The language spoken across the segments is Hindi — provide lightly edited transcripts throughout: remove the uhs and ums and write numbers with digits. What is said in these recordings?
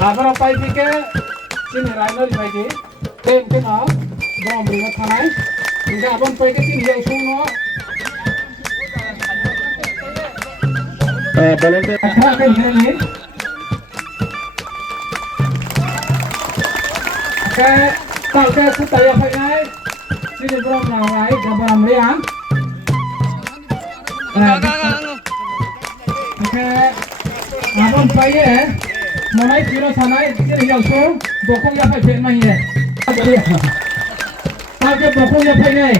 Abang apa ini ke sini Rainer di sini, tem kenal, bom beri makan, hingga abang pergi ke sini yang semua. Balon tu apa ke ini? Ke tak ke supaya apa ini? Sini bom nawai, bom riang. Ke abang pergi Mulai kira sanai sini yang sung, bokong ya pai pen mai ye. Tage bokong ya pai nei.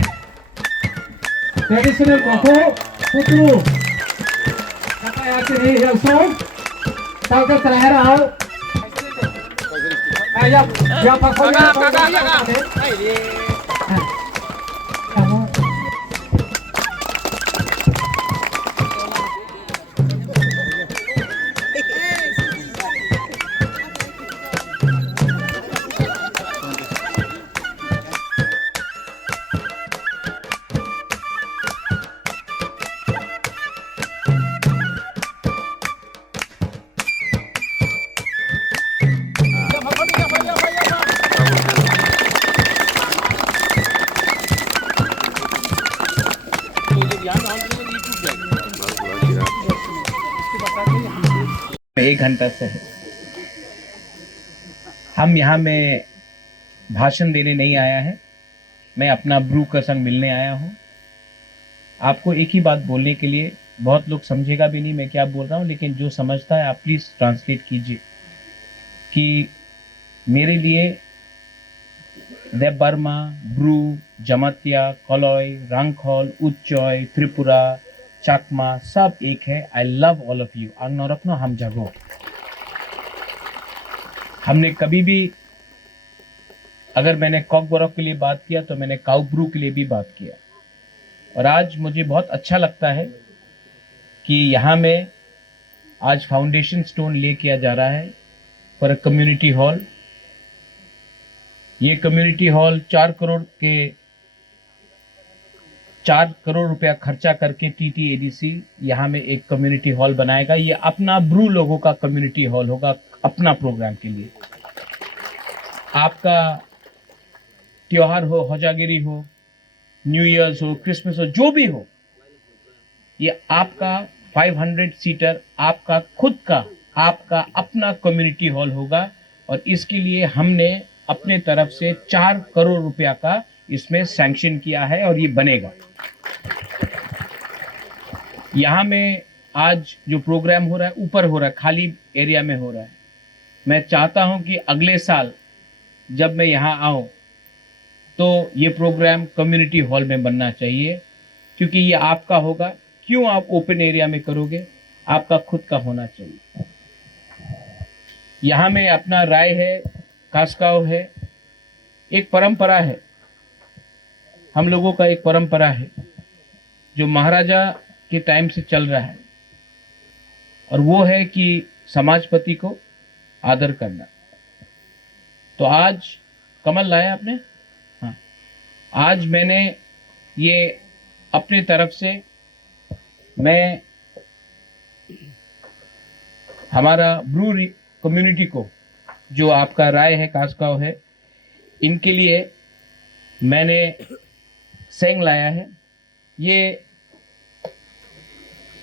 Traditional bokong putru. Kata ya sini yang sung. Tage terakhir au. Ayam, ya pakoi ya. Hai di. Kamu एक घंटा से है। हम यहाँ में भाषण देने नहीं आया है, मैं अपना ब्रू का संग मिलने आया हूँ। आपको एक ही बात बोलने के लिए, बहुत लोग समझेगा भी नहीं मैं क्या बोल रहा हूँ, लेकिन जो समझता है आप प्लीज ट्रांसलेट कीजिए कि मेरे लिए देव बर्मा, ब्रू, जमातिया, कलॉय, रंगखोल, उच्चॉय, त्रिपुरा, चकमा सब एक है। I love all of you. आंगनो रखनो हम जगो। हमने कभी भी, अगर मैंने कॉक बोरक के लिए बात किया तो मैंने काउ ब्रू के लिए भी बात किया। और आज मुझे बहुत अच्छा लगता है कि यहाँ में आज फाउंडेशन स्टोन ले किया जा रहा है फॉर अ कम्युनिटी हॉल। ये कम्युनिटी हॉल 4 करोड़ रुपया खर्चा करके TTADC यहाँ में एक कम्युनिटी हॉल बनाएगा। ये अपना ब्रू लोगों का कम्युनिटी हॉल होगा, अपना प्रोग्राम के लिए। आपका त्योहार हो, होजागिरी हो, न्यू ईयर्स हो, क्रिसमस हो, जो भी हो, ये आपका 500 सीटर आपका खुद का, आपका अपना कम्युनिटी हॉल होगा। और इसके लिए हमने अपने तरफ से 4 करोड़ रुपया का इसमें सैंक्शन किया है और ये बनेगा। यहाँ में आज जो प्रोग्राम हो रहा है ऊपर हो रहा है, खाली एरिया में हो रहा है। मैं चाहता हूँ कि अगले साल जब मैं यहाँ आऊँ तो ये प्रोग्राम कम्युनिटी हॉल में बनना चाहिए, क्योंकि ये आपका होगा। क्यों आप ओपन एरिया में करोगे? आपका खुद का होना चाहिए। यहाँ में अपना राय है, कास्काव है, एक परंपरा है, हम लोगों का एक परंपरा है जो महाराजा के टाइम से चल रहा है, और वो है कि समाजपति को आदर करना। तो आज कमल लाया आपने? हाँ, आज मैंने ये अपनी तरफ से मैं हमारा ब्रू कम्युनिटी को, जो आपका राय है, कास्काव है, इनके लिए मैंने सेंग लाया है। ये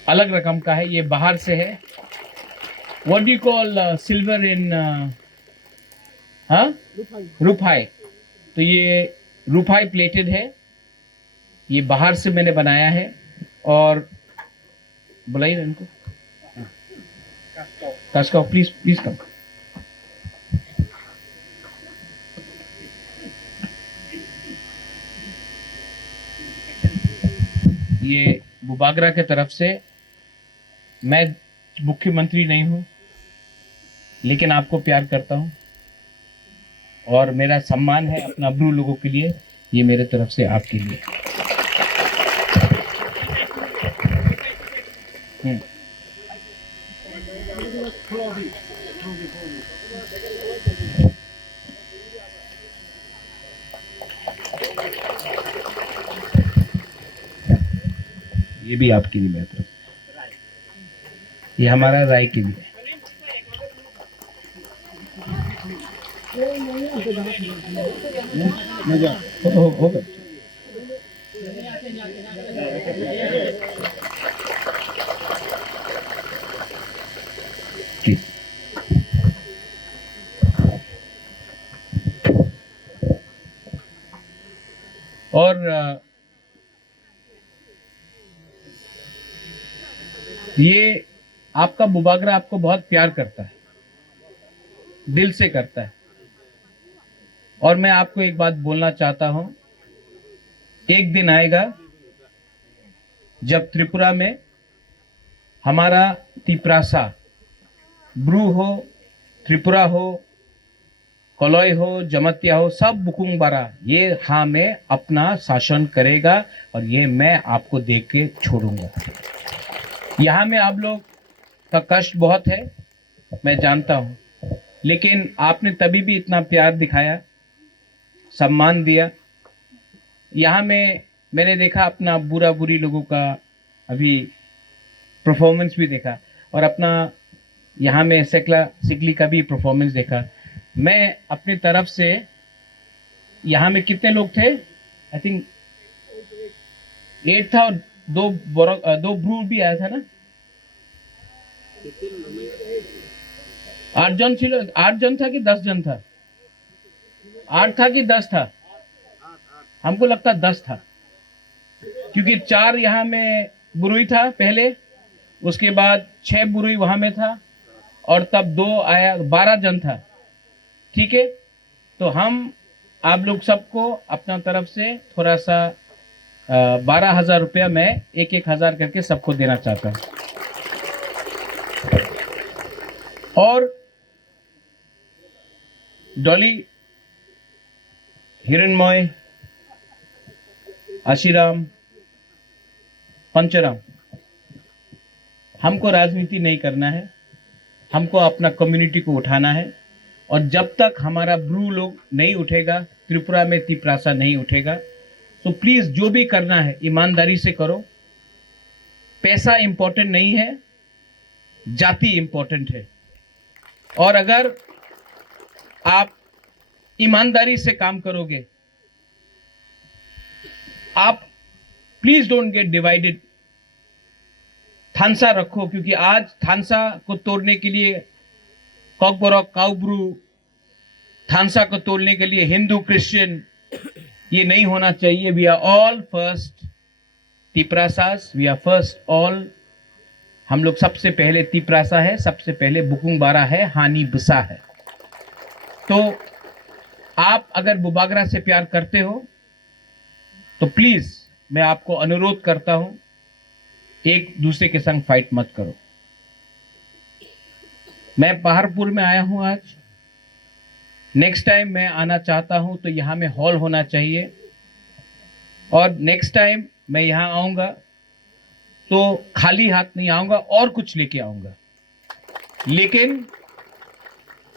अलग रकम का है, ये बाहर से है। What do you call silver in हाँ, रुपाई। तो ये रुपाई प्लेटेड है, ये बाहर से मैंने बनाया है। और बुलाइए इनको, कास्काव प्लीज प्लीज कम। ये बुबागरा के तरफ से, मैं मुख्यमंत्री नहीं हूं, लेकिन आपको प्यार करता हूं और मेरा सम्मान है अपना ब्रू लोगों के लिए। ये मेरे तरफ से आपके लिए। ये भी आपके लिए मेरे तरफ से। ये हमारा राय के लिए। होगा। और ये आपका बुबागरा आपको बहुत प्यार करता है, दिल से करता है। और मैं आपको एक बात बोलना चाहता हूं, एक दिन आएगा जब त्रिपुरा में हमारा तिप्रासा ब्रू हो, त्रिपुरा हो, कलय हो, जमतिया हो, सब बुकुंग बारा, ये हाँ में अपना शासन करेगा और ये मैं आपको देख के छोड़ूंगा। यहाँ में आप लोग का कष्ट बहुत है, मैं जानता हूं, लेकिन आपने तभी भी इतना प्यार दिखाया, सम्मान दिया। यहाँ में मैंने देखा अपना बुरा बुरी लोगों का अभी परफॉर्मेंस भी देखा, और अपना यहाँ में सिकली का भी परफॉर्मेंस देखा। मैं अपनी तरफ से, यहाँ में कितने लोग थे? आई थिंक 8 था, और दो ब्रू भी आया था ना। 8 जन ছিল, 8 जन था कि 10 जन था? 8 था कि 10 था? हमको लगता 10 था, क्योंकि 4 यहाँ में बुरुई था पहले, उसके बाद 6 बुरुई वहां में था, और तब 2 आया, 12 जन था। ठीक है, तो हम आप लोग सबको अपना तरफ से थोड़ा सा 12,000 रुपया मैं 1,000 करके सबको देना चाहता हूं। और डॉली, हिरणमय, आशीराम, पंचराम, हमको राजनीति नहीं करना है, हमको अपना कम्युनिटी को उठाना है। और जब तक हमारा ब्रू लोग नहीं उठेगा, त्रिपुरा में तिप्रासा नहीं उठेगा, तो प्लीज जो भी करना है ईमानदारी से करो। पैसा इंपॉर्टेंट नहीं है, जाति इंपॉर्टेंट है। और अगर आप ईमानदारी से काम करोगे, आप प्लीज डोंट गेट डिवाइडेड। थानसा रखो, क्योंकि आज थानसा को तोड़ने के लिए, कॉकबोरॉक, काउब्रू, थानसा को तोड़ने के लिए हिंदू क्रिश्चियन ये नहीं होना चाहिए। We are all first Tiprasas, we are first all. हम लोग सबसे पहले तिप्रासा है, सबसे पहले बुकुंग बारा है, हानि बुसा है। तो आप अगर बुबागरा से प्यार करते हो तो प्लीज मैं आपको अनुरोध करता हूं, एक दूसरे के संग फाइट मत करो। मैं पहाड़पुर में आया हूं आज, नेक्स्ट टाइम मैं आना चाहता हूं तो यहां में हॉल होना चाहिए। और नेक्स्ट टाइम मैं यहां आऊंगा तो खाली हाथ नहीं आऊंगा और कुछ लेके आऊंगा। लेकिन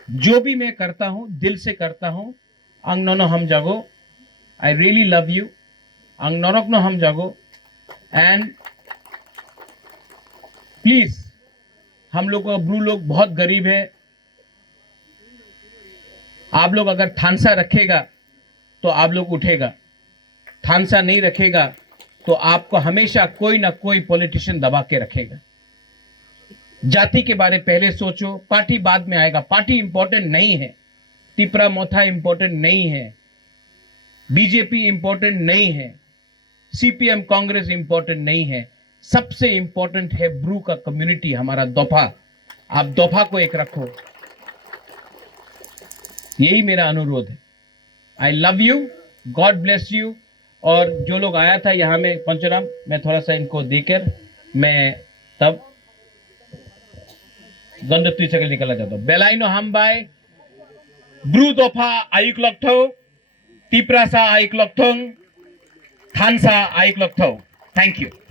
जो भी मैं करता हूं दिल से करता हूं। आंग नोनो हम जागो, आई रियली लव यू। आंग नरक नो हम जागो। एंड प्लीज, हम लोग ब्रू लोग बहुत गरीब है। आप लोग अगर थानसा रखेगा तो आप लोग उठेगा, थानसा नहीं रखेगा तो आपको हमेशा कोई ना कोई पॉलिटिशियन दबा के रखेगा। जाति के बारे पहले सोचो, पार्टी बाद में आएगा। पार्टी इंपॉर्टेंट नहीं है, तिपरा मोथा इंपॉर्टेंट नहीं है, बीजेपी इंपॉर्टेंट नहीं है, सीपीएम कांग्रेस इंपॉर्टेंट नहीं है। सबसे इंपॉर्टेंट है ब्रू का कम्युनिटी, हमारा दोफा। आप दोफा को एक रखो, यही मेरा अनुरोध है। I love you, God bless you. और जो लोग आया था यहाँ में पंचराम, मैं थोड़ा सा इनको देकर मैं तब गंधत्वी से निकलना चाहता हूँ। बेलाइनो हम बाय ब्रू दोफा आयुक लक्थो, तिपरासा आयुक लक्थोंग, थानसा आयुक लक्थो। Thank you.